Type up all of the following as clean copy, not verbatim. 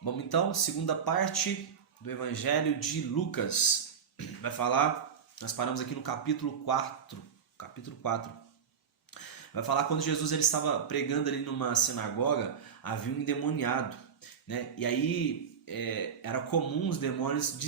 Vamos então, segunda parte do Evangelho de Lucas. Vai falar, nós paramos aqui no capítulo 4. Capítulo 4. Vai falar quando Jesus ele estava pregando ali numa sinagoga, havia um endemoniado, né? E aí era comum os demônios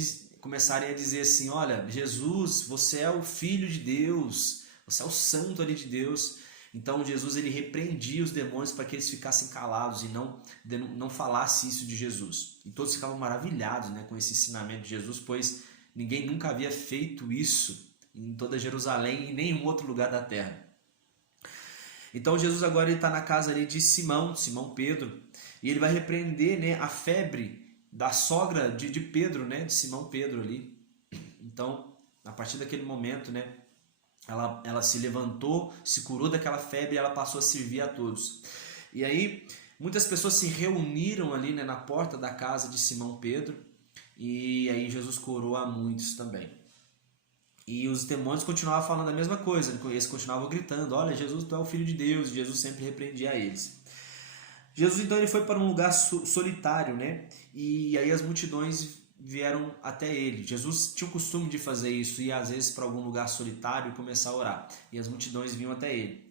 começarem a dizer assim: olha, Jesus, você é o Filho de Deus, você é o Santo ali de Deus. Então Jesus ele repreendia os demônios para que eles ficassem calados e não falasse isso de Jesus. E todos ficavam maravilhados, né, com esse ensinamento de Jesus, pois ninguém nunca havia feito isso em toda Jerusalém e em nenhum outro lugar da terra. Então Jesus agora ele está na casa ali de Simão Pedro, e ele vai repreender, né, a febre da sogra de Pedro, né, de Simão Pedro ali. Então, a partir daquele momento, né, ela se levantou, se curou daquela febre e ela passou a servir a todos. E aí, muitas pessoas se reuniram ali, né, na porta da casa de Simão Pedro, e aí Jesus curou a muitos também. E os demônios continuavam falando a mesma coisa, eles continuavam gritando: olha, Jesus, tu é o Filho de Deus. E Jesus sempre repreendia eles. Jesus então ele foi para um lugar solitário, né? E aí as multidões vieram até ele. Jesus tinha o costume de fazer isso, ir às vezes para algum lugar solitário e começar a orar. E as multidões vinham até ele.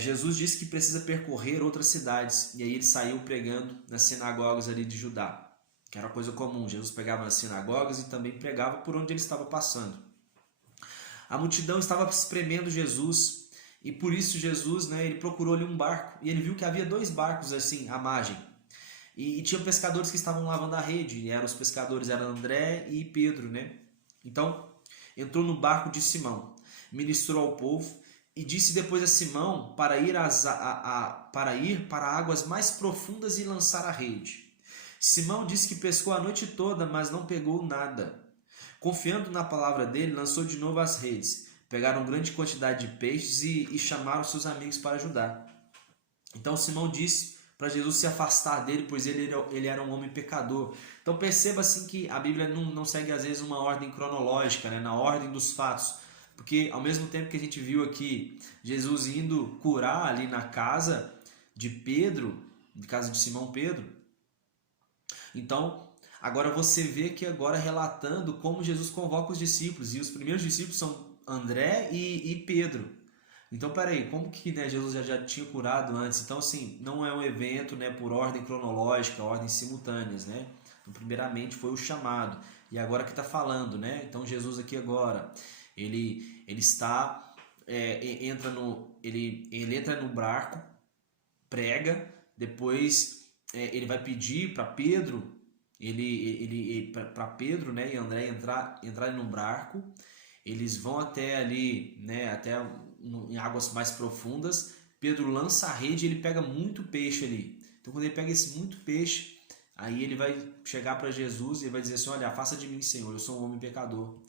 Jesus disse que precisa percorrer outras cidades. E aí ele saiu pregando nas sinagogas ali de Judá, que era uma coisa comum. Jesus pregava nas sinagogas e também pregava por onde ele estava passando. A multidão estava espremendo Jesus, e por isso Jesus, né, ele procurou ali um barco, e ele viu que havia dois barcos assim à margem. E tinha pescadores que estavam lavando a rede, e os pescadores eram André e Pedro, né? Então, entrou no barco de Simão, ministrou ao povo e disse depois a Simão para ir para águas mais profundas e lançar a rede. Simão disse que pescou a noite toda, mas não pegou nada. Confiando na palavra dele, lançou de novo as redes. Pegaram grande quantidade de peixes e chamaram seus amigos para ajudar. Então Simão disse para Jesus se afastar dele, pois ele era um homem pecador. Então perceba assim que a Bíblia não segue às vezes uma ordem cronológica, né, na ordem dos fatos. Porque ao mesmo tempo que a gente viu aqui Jesus indo curar ali na casa de Pedro, na casa de Simão Pedro, então agora você vê que agora relatando como Jesus convoca os discípulos, e os primeiros discípulos são André e Pedro. Então, peraí, como que, né, Jesus já tinha curado antes? Então, assim, não é um evento, né, por ordem cronológica, ordens simultâneas, né? Então, primeiramente foi o chamado, e agora que está falando, né? Então, Jesus aqui agora, ele está, ele entra no barco, prega, depois ele vai pedir para Pedro, para Pedro, né, e André entrarem no barco. Eles vão até ali, né, em águas mais profundas. Pedro lança a rede e ele pega muito peixe ali. Então, quando ele pega esse muito peixe, aí ele vai chegar para Jesus e vai dizer assim: olha, afasta de mim, Senhor, eu sou um homem pecador.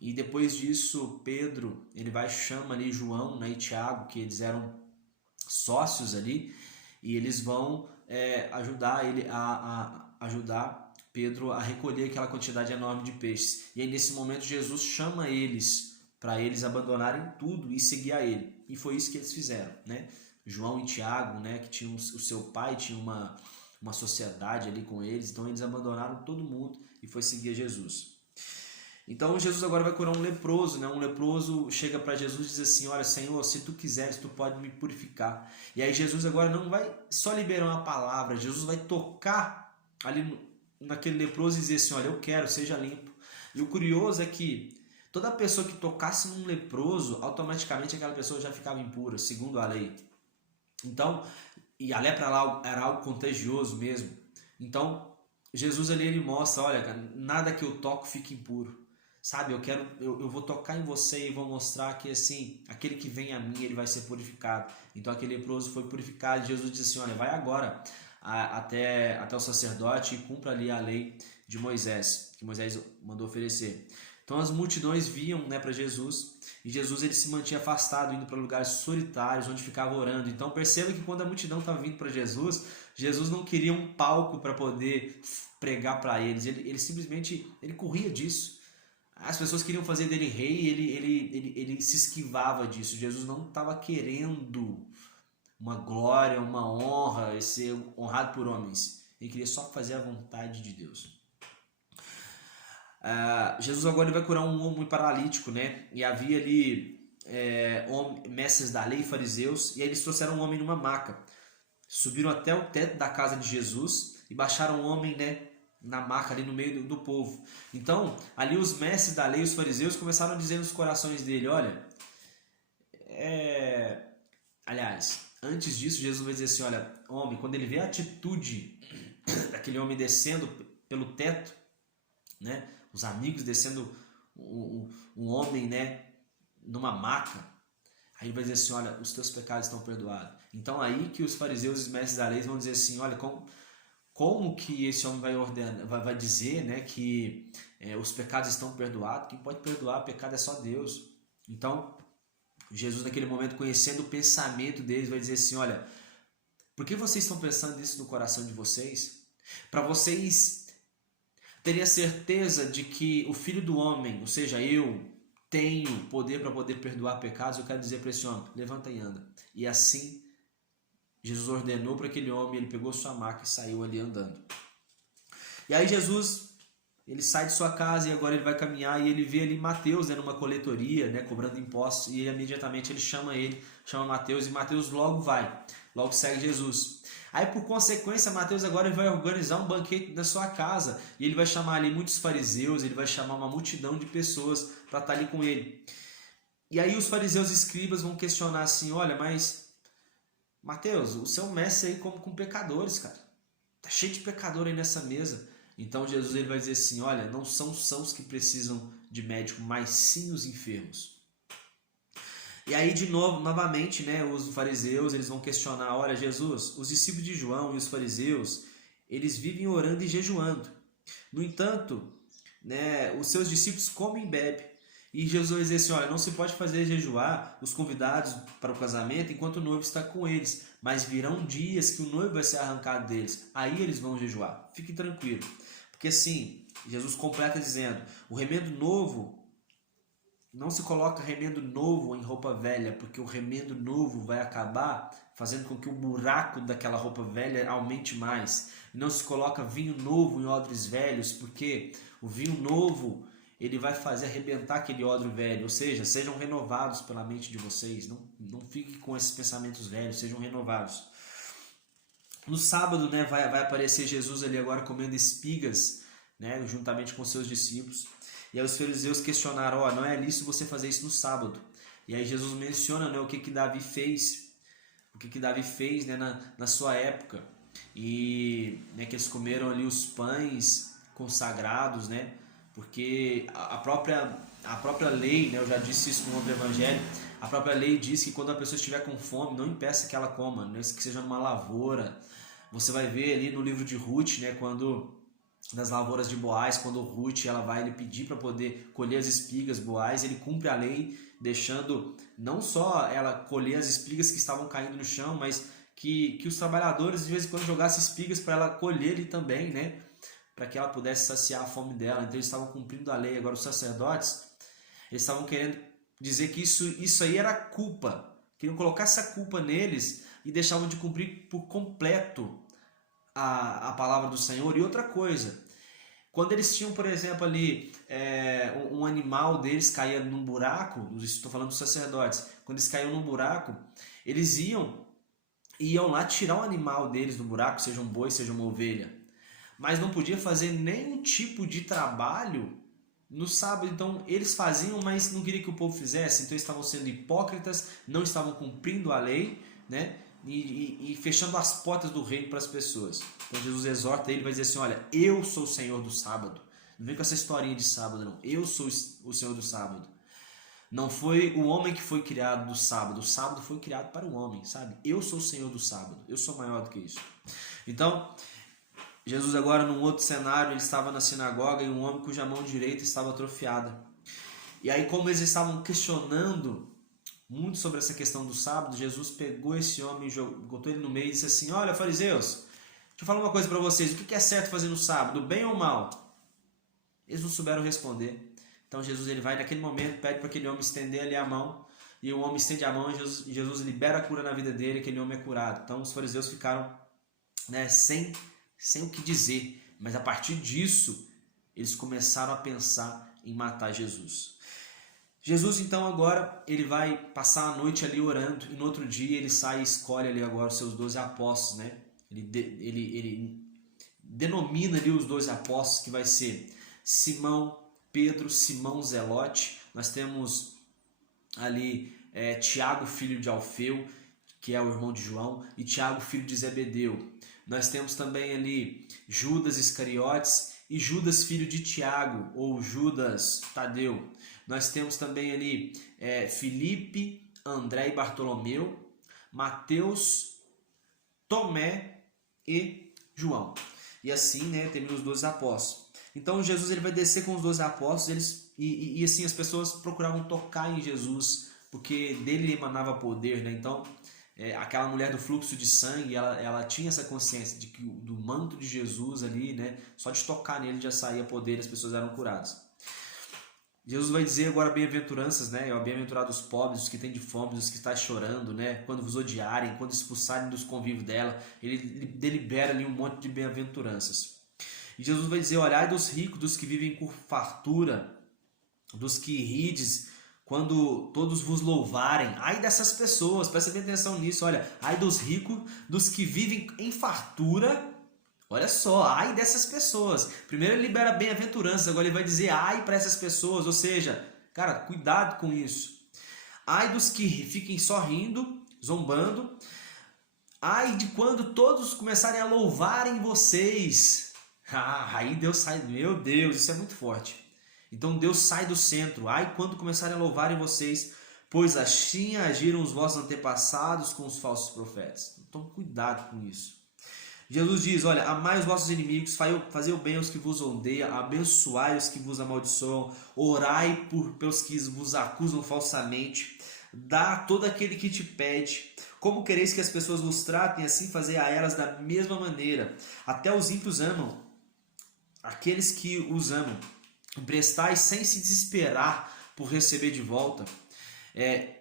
E depois disso, Pedro, ele vai chama ali João, né, e Tiago, que eles eram sócios ali, e eles vão ajudar ele a ajudar Pedro a recolher aquela quantidade enorme de peixes. E aí nesse momento Jesus chama eles para eles abandonarem tudo e seguir a ele. E foi isso que eles fizeram, né? João e Tiago, né, que tinham o seu pai, tinha uma sociedade ali com eles, então eles abandonaram todo mundo e foi seguir a Jesus. Então Jesus agora vai curar um leproso, né? Um leproso chega para Jesus e diz assim: olha, Senhor, se tu quiseres, tu pode me purificar. E aí Jesus agora não vai só liberar uma palavra, Jesus vai tocar ali naquele leproso e dizer assim: olha, eu quero, seja limpo. E o curioso é que toda pessoa que tocasse num leproso, automaticamente aquela pessoa já ficava impura, segundo a lei. Então, e a lepra era algo contagioso mesmo. Então, Jesus ali ele mostra: olha, cara, nada que eu toco fica impuro. Sabe, eu vou tocar em você e vou mostrar que assim, aquele que vem a mim, ele vai ser purificado. Então aquele leproso foi purificado. E Jesus disse assim: olha, vai agora até o sacerdote e cumpra ali a lei de Moisés, que Moisés mandou oferecer. Então as multidões viam, né, para Jesus, e Jesus ele se mantinha afastado, indo para lugares solitários, onde ficava orando. Então perceba que quando a multidão estava vindo para Jesus, Jesus não queria um palco para poder pregar para eles. Ele simplesmente ele corria disso. As pessoas queriam fazer dele rei e ele se esquivava disso. Jesus não estava querendo uma glória, uma honra, e ser honrado por homens. Ele queria só fazer a vontade de Deus. Jesus agora ele vai curar um homem paralítico, né? E havia ali mestres da lei, fariseus, e aí eles trouxeram um homem numa maca. Subiram até o teto da casa de Jesus e baixaram o homem, né, na maca ali no meio do povo. Então, ali os mestres da lei, os fariseus, começaram a dizer nos corações dele, olha, aliás, antes disso, Jesus vai dizer assim, olha, homem, quando ele vê a atitude daquele homem descendo pelo teto, né, os amigos descendo um homem, né, numa maca, aí ele vai dizer assim, olha, os teus pecados estão perdoados. Então aí que os fariseus e os mestres da lei vão dizer assim, olha, como que esse homem vai dizer, né, que os pecados estão perdoados? Quem pode perdoar o pecado é só Deus. Então, Jesus naquele momento, conhecendo o pensamento deles, vai dizer assim, olha, por que vocês estão pensando isso no coração de vocês? Para vocês terem a certeza de que o Filho do Homem, ou seja, eu, tenho poder para poder perdoar pecados, eu quero dizer para esse homem, levanta e anda. E assim, Jesus ordenou para aquele homem, ele pegou sua maca e saiu ali andando. E aí Jesus, ele sai de sua casa e agora ele vai caminhar e ele vê ali Mateus, né, numa coletoria, né, cobrando impostos, e imediatamente ele chama Mateus, e Mateus logo segue Jesus. Aí por consequência, Mateus agora ele vai organizar um banquete na sua casa, e ele vai chamar ali muitos fariseus, ele vai chamar uma multidão de pessoas para estar ali com ele. E aí os fariseus e escribas vão questionar assim, olha, mas Mateus, o seu mestre aí come com pecadores, cara. Tá cheio de pecador aí nessa mesa. Então Jesus ele vai dizer assim, olha, não são os sãos que precisam de médico, mas sim os enfermos. E aí novamente, né, os fariseus eles vão questionar, olha Jesus, os discípulos de João e os fariseus, eles vivem orando e jejuando. No entanto, né, os seus discípulos comem e bebem. E Jesus vai dizer assim, olha, não se pode fazer jejuar os convidados para o casamento enquanto o noivo está com eles, mas virão dias que o noivo vai ser arrancado deles, aí eles vão jejuar. Fique tranquilo, porque assim, Jesus completa dizendo, o remendo novo, não se coloca remendo novo em roupa velha, porque o remendo novo vai acabar fazendo com que o buraco daquela roupa velha aumente mais. Não se coloca vinho novo em odres velhos, porque o vinho novo ele vai fazer arrebentar aquele odre velho. Ou seja, sejam renovados pela mente de vocês. Não fiquem com esses pensamentos velhos, sejam renovados. No sábado, né, vai aparecer Jesus ali agora comendo espigas, né, juntamente com seus discípulos. E aí os fariseus questionaram, não é lícito você fazer isso no sábado. E aí Jesus menciona, né, o que Davi fez, né, na sua época. E né, que eles comeram ali os pães consagrados, né, porque a própria lei, né, eu já disse isso no outro evangelho, a própria lei diz que quando a pessoa estiver com fome, não impeça que ela coma, né, que seja numa lavoura. Você vai ver ali no livro de Ruth, né, nas lavouras de Boaz, quando Ruth ela vai ele pedir para poder colher as espigas, Boaz ele cumpre a lei, deixando não só ela colher as espigas que estavam caindo no chão, mas que os trabalhadores de vez em quando jogassem espigas para ela colher ali também, né, para que ela pudesse saciar a fome dela. Então eles estavam cumprindo a lei. Agora os sacerdotes, eles estavam querendo dizer que isso aí era culpa, queriam colocar essa culpa neles e deixavam de cumprir por completo a palavra do Senhor. E outra coisa, quando eles tinham, por exemplo, ali um animal deles caía num buraco, estou falando dos sacerdotes, quando eles caíam num buraco, eles iam lá tirar o animal deles do buraco, seja um boi, seja uma ovelha, mas não podia fazer nenhum tipo de trabalho no sábado. Então eles faziam, mas não queria que o povo fizesse, então eles estavam sendo hipócritas, não estavam cumprindo a lei, né? E fechando as portas do reino para as pessoas. Então Jesus exorta ele, vai dizer assim, olha, eu sou o Senhor do sábado. Não vem com essa historinha de sábado, não. Eu sou o Senhor do sábado. Não foi o homem que foi criado do sábado. O sábado foi criado para o homem, sabe? Eu sou o Senhor do sábado. Eu sou maior do que isso. Então, Jesus agora num outro cenário, ele estava na sinagoga e um homem cuja mão direita estava atrofiada. E aí, como eles estavam questionando muito sobre essa questão do sábado, Jesus pegou esse homem, botou ele no meio e disse assim, olha, fariseus, deixa eu falar uma coisa para vocês, o que é certo fazer no sábado, bem ou mal? Eles não souberam responder. Então Jesus ele vai naquele momento, pede para aquele homem estender ali a mão, e o homem estende a mão e Jesus libera a cura na vida dele, aquele homem é curado. Então os fariseus ficaram, né, sem sem o que dizer. Mas a partir disso, eles começaram a pensar em matar Jesus. Jesus, então, agora, ele vai passar a noite ali orando, e no outro dia ele sai e escolhe ali agora os seus 12 apóstolos, né? Ele denomina ali os 12 apóstolos, que vai ser Simão, Pedro, Simão Zelote. Nós temos ali Tiago, filho de Alfeu, que é o irmão de João, e Tiago, filho de Zebedeu. Nós temos também ali Judas Iscariotes e Judas, filho de Tiago, ou Judas Tadeu. Nós temos também ali Filipe, André e Bartolomeu, Mateus, Tomé e João. E assim, né, temos os 12 apóstolos. Então Jesus ele vai descer com os 12 apóstolos, e assim as pessoas procuravam tocar em Jesus, porque dele emanava poder, né? Então aquela mulher do fluxo de sangue, ela tinha essa consciência de que do manto de Jesus ali, né, só de tocar nele já saía poder e as pessoas eram curadas. Jesus vai dizer agora bem-aventuranças, né? Bem-aventurados os pobres, os que têm de fome, os que estão chorando, né? Quando vos odiarem, quando expulsarem dos convívios dela, ele delibera ali um monte de bem-aventuranças. E Jesus vai dizer, olhai dos ricos, dos que vivem com fartura, dos que rides, quando todos vos louvarem. Ai dessas pessoas, presta bem atenção nisso, olha. Ai dos ricos, dos que vivem em fartura. Olha só, ai dessas pessoas. Primeiro ele libera bem-aventuranças, agora ele vai dizer ai para essas pessoas. Ou seja, cara, cuidado com isso. Ai dos que fiquem só rindo, zombando. Ai de quando todos começarem a louvarem vocês. Aí Deus sai, meu Deus, isso é muito forte. Então Deus sai do centro. Ai quando começarem a louvarem vocês, pois assim agiram os vossos antepassados com os falsos profetas. Então cuidado com isso. Jesus diz, olha, amai os vossos inimigos, fazei o bem aos que vos odeiam, abençoai os que vos amaldiçoam, orai pelos que vos acusam falsamente, dá a todo aquele que te pede. Como quereis que as pessoas vos tratem, assim fazei a elas da mesma maneira. Até os ímpios amam aqueles que os amam. Emprestai sem se desesperar por receber de volta.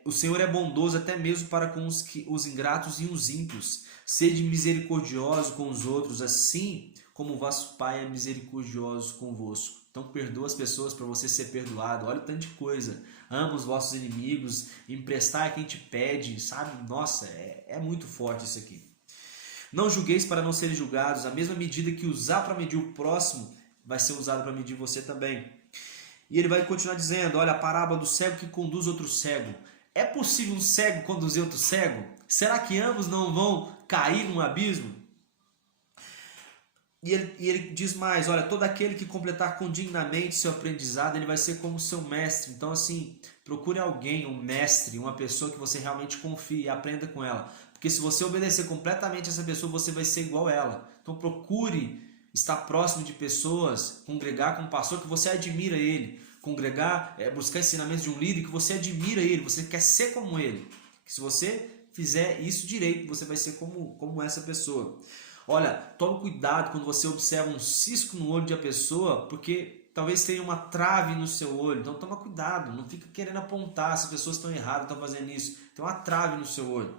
O Senhor é bondoso até mesmo para com os ingratos e os ímpios. Sede misericordioso com os outros, assim como o vosso Pai é misericordioso convosco. Então perdoa as pessoas para você ser perdoado. Olha o tanto de coisa. Ama os vossos inimigos, emprestar a quem te pede, sabe? Nossa, é muito forte isso aqui. Não julgueis para não serem julgados. A mesma medida que usar para medir o próximo vai ser usado para medir você também. E ele vai continuar dizendo, olha, a parábola do cego que conduz outro cego. É possível um cego conduzir outro cego? Será que ambos não vão cair num abismo? E ele diz mais, olha, todo aquele que completar condignamente seu aprendizado, ele vai ser como seu mestre. Então assim, procure alguém, um mestre, uma pessoa que você realmente confie e aprenda com ela. Porque se você obedecer completamente a essa pessoa, você vai ser igual a ela. Então procure estar próximo de pessoas, congregar com um pastor que você admira ele, congregar, buscar ensinamentos de um líder que você admira ele, você quer ser como ele. Se você fizer isso direito, você vai ser como essa pessoa. Olha, tome cuidado quando você observa um cisco no olho de uma pessoa, porque talvez tenha uma trave no seu olho. Então toma cuidado, não fica querendo apontar se as pessoas estão erradas, estão fazendo isso. Tem uma trave no seu olho.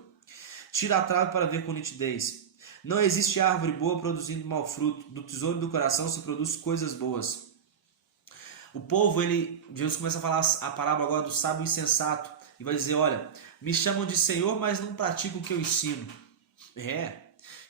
Tira a trave para ver com nitidez. Não existe árvore boa produzindo mau fruto. Do tesouro do coração se produz coisas boas. O povo, Jesus começa a falar a parábola agora do sábio insensato. E vai dizer, olha, me chamam de Senhor, mas não praticam o que eu ensino.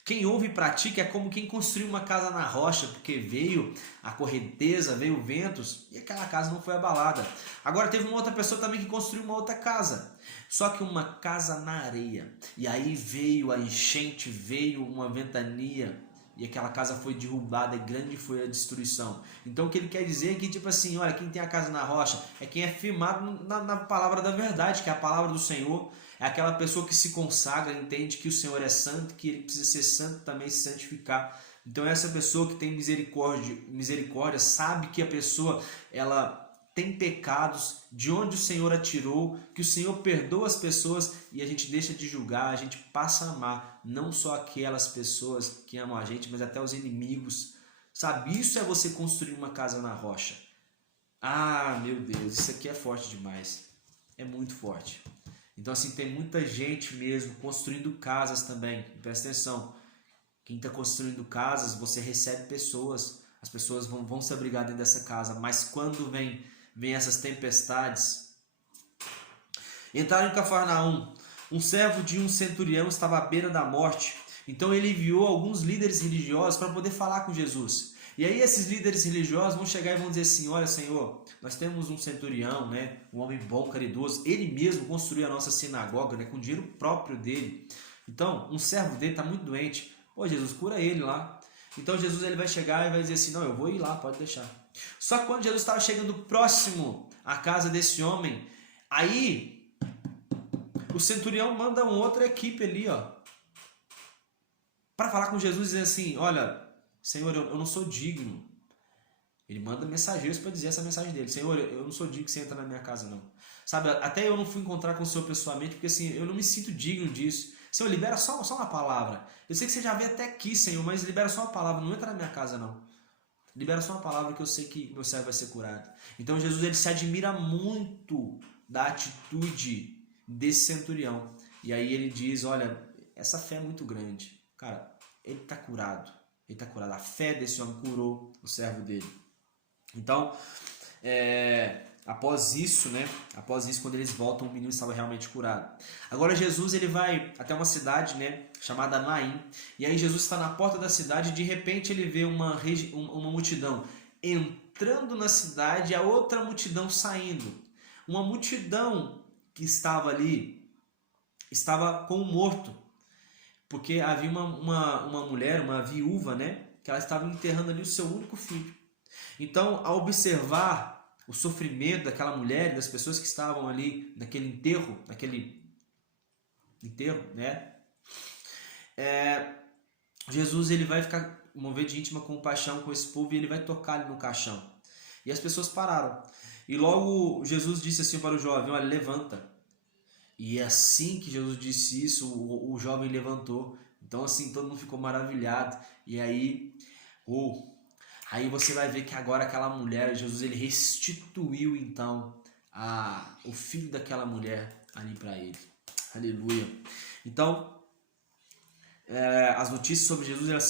Quem ouve e pratica é como quem construiu uma casa na rocha, porque veio a correnteza, veio ventos, e aquela casa não foi abalada. Agora teve uma outra pessoa também que construiu uma outra casa, só que uma casa na areia. E aí veio a enchente, veio uma ventania, e aquela casa foi derrubada, e grande foi a destruição. Então o que ele quer dizer é que, tipo assim, olha, quem tem a casa na rocha é quem é firmado na palavra da verdade, que é a palavra do Senhor. É aquela pessoa que se consagra, entende que o Senhor é santo, que ele precisa ser santo também, se santificar. Então essa pessoa que tem misericórdia, sabe que a pessoa ela tem pecados, de onde o Senhor a tirou, que o Senhor perdoa as pessoas e a gente deixa de julgar, a gente passa a amar não só aquelas pessoas que amam a gente, mas até os inimigos. Sabe, isso é você construir uma casa na rocha. Ah, meu Deus, isso aqui é forte demais. É muito forte. Então assim, tem muita gente mesmo construindo casas também, presta atenção, Quem está construindo casas, você recebe pessoas, as pessoas vão se abrigar dentro dessa casa, mas quando vem essas tempestades. Entraram em Cafarnaum. Um servo de um centurião estava à beira da morte. Então ele enviou alguns líderes religiosos para poder falar com Jesus. E aí esses líderes religiosos vão chegar e vão dizer assim: olha, Senhor, nós temos um centurião, né, um homem bom, caridoso. Ele mesmo construiu a nossa sinagoga, né, com dinheiro próprio dele. Então, um servo dele está muito doente. Pô, Jesus, cura ele lá. Então Jesus ele vai chegar e vai dizer assim: não, eu vou ir lá, pode deixar. Só que quando Jesus estava chegando próximo à casa desse homem, aí o centurião manda uma outra equipe ali, ó, para falar com Jesus e dizer assim: olha, Senhor, eu não sou digno. Ele manda mensageiros para dizer essa mensagem dele: Senhor, eu não sou digno que você entra na minha casa, não. Sabe, até eu não fui encontrar com o Senhor pessoalmente, porque assim, eu não me sinto digno disso. Senhor, libera só uma palavra. Eu sei que você já veio até aqui, Senhor, mas libera só uma palavra, não entra na minha casa, não. Libera só uma palavra que eu sei que meu servo vai ser curado. Então Jesus ele se admira muito da atitude desse centurião. E aí ele diz: olha, essa fé é muito grande. Cara, ele está curado. Ele está curado. A fé desse homem curou o servo dele. Então, após isso, quando eles voltam, o menino estava realmente curado. Agora Jesus ele vai até uma cidade, né, chamada Naim. E aí Jesus está na porta da cidade e de repente ele vê uma multidão entrando na cidade e a outra multidão saindo. Uma multidão que estava ali estava com o morto, porque havia uma mulher, uma viúva, né, que ela estava enterrando ali o seu único filho. Então, ao observar o sofrimento daquela mulher e das pessoas que estavam ali naquele enterro, né, Jesus ele vai ficar movido de íntima compaixão com esse povo e ele vai tocar ali no caixão. E as pessoas pararam. E logo Jesus disse assim para o jovem: olha, levanta. E assim que Jesus disse isso, o jovem levantou. Então assim, todo mundo ficou maravilhado. E aí, aí você vai ver que agora aquela mulher, Jesus ele restituiu então o filho daquela mulher ali para ele. Aleluia. Então, as notícias sobre Jesus elas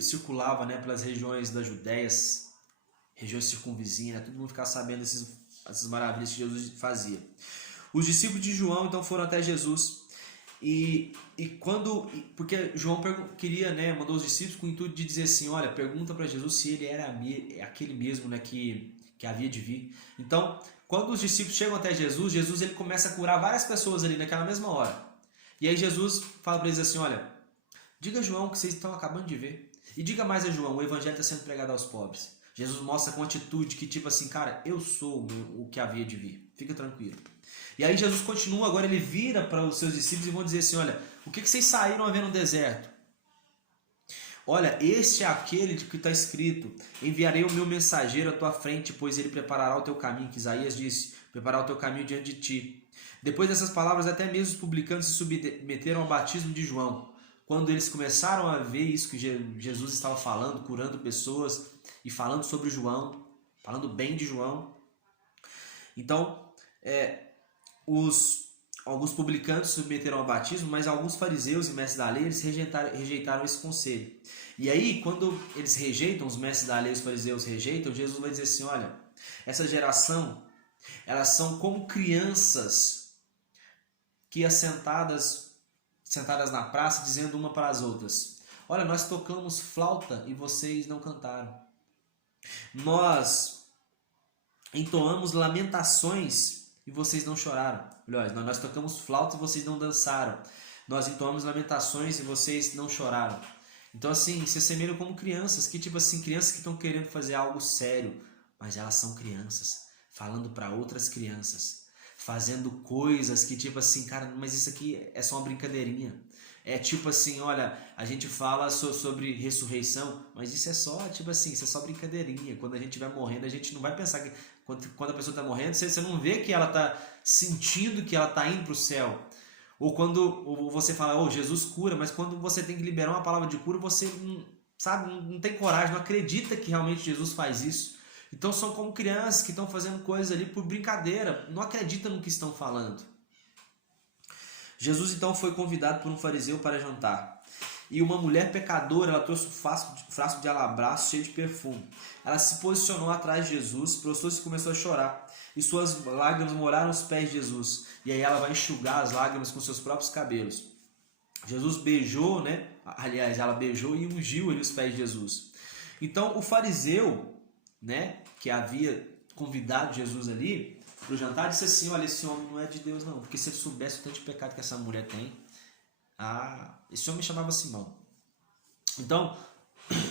circulavam, né, pelas regiões da Judéia, regiões circunvizinhas, todo mundo ficava sabendo essas maravilhas que Jesus fazia. Os discípulos de João então foram até Jesus porque João queria, né, mandou os discípulos com o intuito de dizer assim: olha, pergunta para Jesus se ele era aquele mesmo, né, que havia de vir. Então, quando os discípulos chegam até Jesus, ele começa a curar várias pessoas ali naquela mesma hora. E aí Jesus fala para eles assim: olha, diga a João que vocês estão acabando de ver. E diga mais a João, o evangelho está sendo pregado aos pobres. Jesus mostra com atitude que tipo assim: cara, eu sou o que havia de vir. Fica tranquilo. E aí Jesus continua, agora ele vira para os seus discípulos e vão dizer assim: olha, o que vocês saíram a ver no deserto? Olha, este é aquele que está escrito: enviarei o meu mensageiro à tua frente, pois ele preparará o teu caminho, que Isaías disse: preparar o teu caminho diante de ti. Depois dessas palavras, até mesmo os publicanos se submeteram ao batismo de João. Quando eles começaram a ver isso que Jesus estava falando, curando pessoas e falando sobre João, falando bem de João. Então, alguns publicanos se submeteram ao batismo, mas alguns fariseus e mestres da lei eles rejeitaram esse conselho. E aí, quando eles rejeitam, os mestres da lei e os fariseus rejeitam, Jesus vai dizer assim: olha, essa geração, elas são como crianças que iam sentadas na praça, dizendo uma para as outras: olha, nós tocamos flauta e vocês não cantaram. Nós entoamos lamentações e vocês não choraram. Olha, nós tocamos flauta e vocês não dançaram. Nós entoamos lamentações e vocês não choraram. Então assim, se assemelham como crianças, que tipo assim, crianças que estão querendo fazer algo sério, mas elas são crianças, falando para outras crianças, fazendo coisas que tipo assim, cara, mas isso aqui é só uma brincadeirinha. É tipo assim, olha, a gente fala sobre ressurreição, mas isso é só, tipo assim, isso é só brincadeirinha. Quando a gente vai morrendo, a gente não vai pensar que quando a pessoa está morrendo, você não vê que ela está sentindo que ela está indo para o céu. Ou quando você fala: Jesus cura, mas quando você tem que liberar uma palavra de cura, você não tem coragem, não acredita que realmente Jesus faz isso. Então são como crianças que estão fazendo coisas ali por brincadeira, não acreditam no que estão falando. Jesus então foi convidado por um fariseu para jantar. e uma mulher pecadora, ela trouxe um frasco de alabastro cheio de perfume. Ela se posicionou atrás de Jesus, prostrou-se e começou a chorar. E suas lágrimas molharam os pés de Jesus. E aí ela vai enxugar as lágrimas com seus próprios cabelos. Jesus beijou, né? Aliás, ela beijou e ungiu ali os pés de Jesus. Então o fariseu, né, que havia convidado Jesus ali para o jantar, disse assim: olha, esse homem não é de Deus não, porque se ele soubesse o tanto de pecado que essa mulher tem, esse homem chamava Simão. Então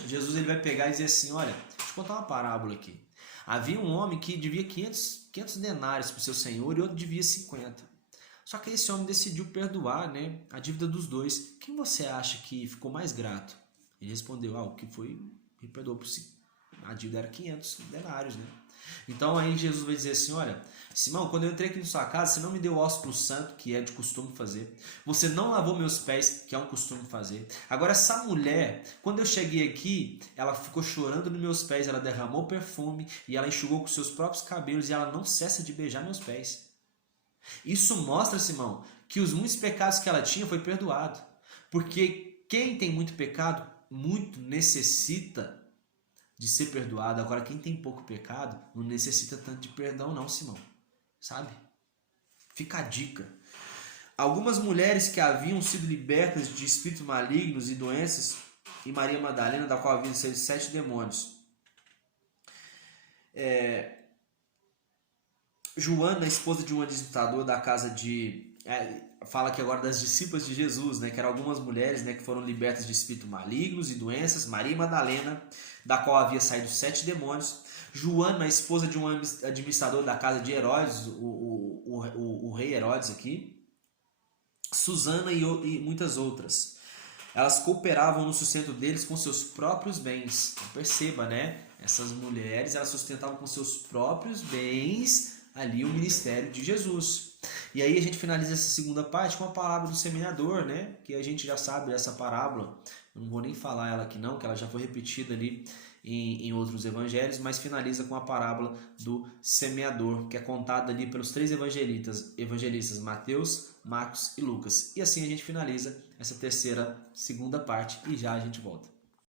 Jesus ele vai pegar e dizer assim: olha, deixa eu contar uma parábola aqui. Havia um homem que devia 500 denários para o seu senhor e outro devia 50. Só que esse homem decidiu perdoar, né, a dívida dos dois. Quem você acha que ficou mais grato? Ele respondeu: o que foi, me perdoou por si. A dívida era 500 denários, né? Então aí Jesus vai dizer assim: olha, Simão, quando eu entrei aqui na sua casa, você não me deu ósculo santo, que é de costume fazer. Você não lavou meus pés, que é um costume fazer. Agora essa mulher, quando eu cheguei aqui, ela ficou chorando nos meus pés, ela derramou perfume e ela enxugou com seus próprios cabelos e ela não cessa de beijar meus pés. Isso mostra, Simão, que os muitos pecados que ela tinha foi perdoado. Porque quem tem muito pecado, muito necessita de ser perdoado. Agora, quem tem pouco pecado, não necessita tanto de perdão não, Simão. Sabe? Fica a dica. Algumas mulheres que haviam sido libertas de espíritos malignos e doenças, e Maria Madalena, da qual haviam saído 7 demônios. Joana, esposa de um administrador da casa de... fala aqui agora das discípulas de Jesus, né, que eram algumas mulheres, né, que foram libertas de espíritos malignos e doenças. Maria Madalena, da qual havia saído 7 demônios. Joana, esposa de um administrador da casa de Herodes, o rei Herodes aqui. Susana e muitas outras. Elas cooperavam no sustento deles com seus próprios bens. Então, perceba, né? Essas mulheres, elas sustentavam com seus próprios bens ali o ministério de Jesus. E aí a gente finaliza essa segunda parte com a parábola do semeador, né? Que a gente já sabe dessa parábola. Eu não vou nem falar ela aqui não, que ela já foi repetida ali em outros evangelhos, mas finaliza com a parábola do semeador, que é contada ali pelos 3 evangelistas Mateus, Marcos e Lucas. E assim a gente finaliza essa segunda parte e já a gente volta.